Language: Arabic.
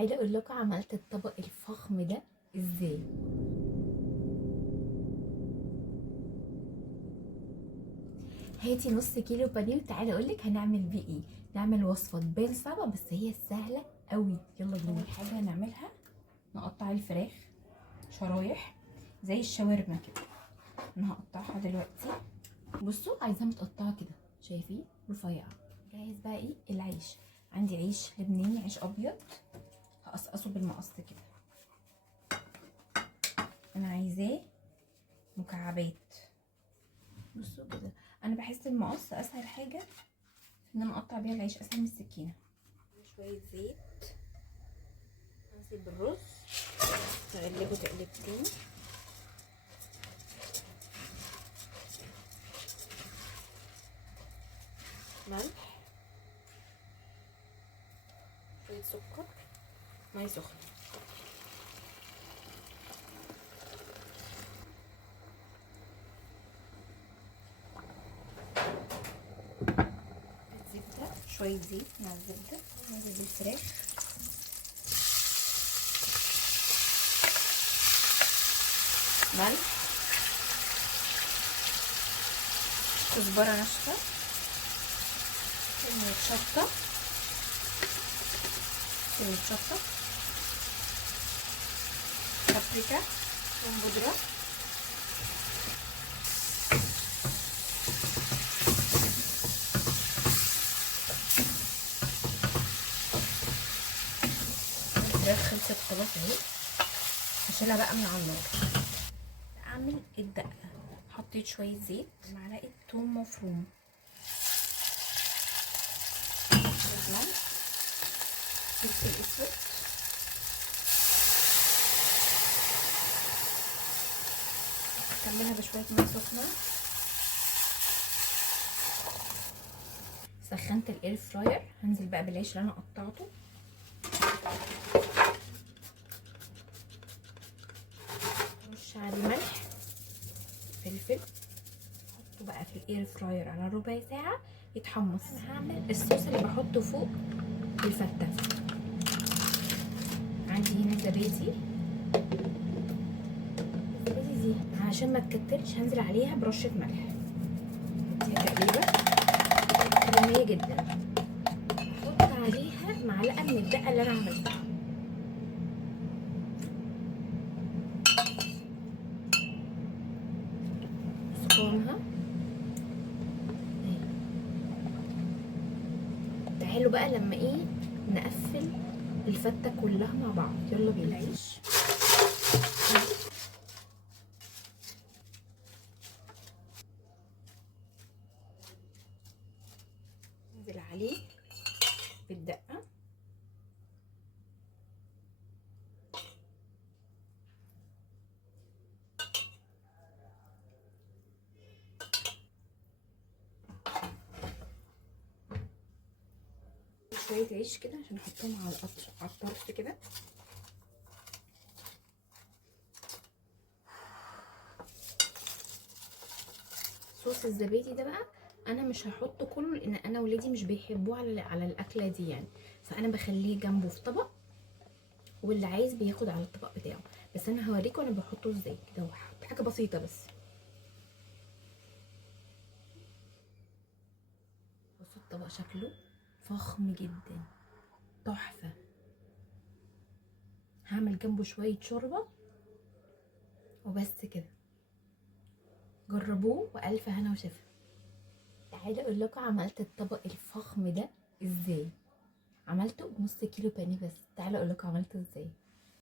تعالى اقول لكم عملت الطبق الفخم ده ازاي. هاتي نص كيلو بانيه وتعالى اقول لك هنعمل بيه ايه. نعمل وصفه تبان صعبه بس هي سهله قوي. يلا بينا. اول حاجه هنعملها نقطع الفراخ شرايح زي الشاورما كده. انا هقطعها دلوقتي. بصوا عايزاها متقطعه كده، شايفين؟ رفيعه. جاهز بقى ايه العيش. عندي عيش لبناني، عيش ابيض، هقصقصه بالمقص كده. انا عايزاه مكعبات. بصوا كده، انا بحس المقص اسهل حاجه ان انا اقطع بيها العيش، اسهل من السكينه. شويه زيت، انزل بالرز، اقلبه تقلبتين. ملح، شويه سكر، ميه سخنه. زبده، شويه زيت مع الزبده. ننزل بالفراخ، ملح، كزبره ناشفه، سنه شطه، بابريكا، ثوم بودره، الفراخ خلصت خلاص اهي، هشيلها بقى من على النار. اعمل الدقه. حطيت شويه زيت، معلقه ثوم مفروم، ملح، فلفل اسود، اكملها بشويه ميه سخنه. سخنت الاير فراير، هنزل بقى بالعيش اللي انا قطعته. رش عليه ملح، فلفل، حطه بقى في الاير فراير على ربع ساعه يتحمص. انا هعمل الصوص اللي بحطه فوق الفته. عندي هنا زبادي دي عشان ما تكتلش هنزل عليها برشه ملح. دي تقريبا كريميه جدا. احط عليها معلقه من الدقه اللي انا عملتها. سكرها. تعالوا بقى لما ايه نقفل الفته كلها مع بعض. يلا بينا. العيش ننزل عليه بالدقه. شويه عيش كده عشان احطهم على الطرف كده. صوص الزبادي ده بقى انا مش هحطه كله لان انا ولادي مش بيحبوه على الاكله دي يعني، فانا بخليه جنبه في طبق واللي عايز بياخد على الطبق بتاعه. بس انا هوريكم انا بحطه ازاي كده، حاجه بسيطه بس. بصوا الطبق شكله فخم جدا، تحفه. هعمل جنبه شويه شوربه وبس كده. جربوه والف هنا وشفا. تعالى اقول لكم عملت الطبق الفخم ده ازاي. عملته بنص كيلو بانيه بس. تعالى اقول لكم عملته ازاي.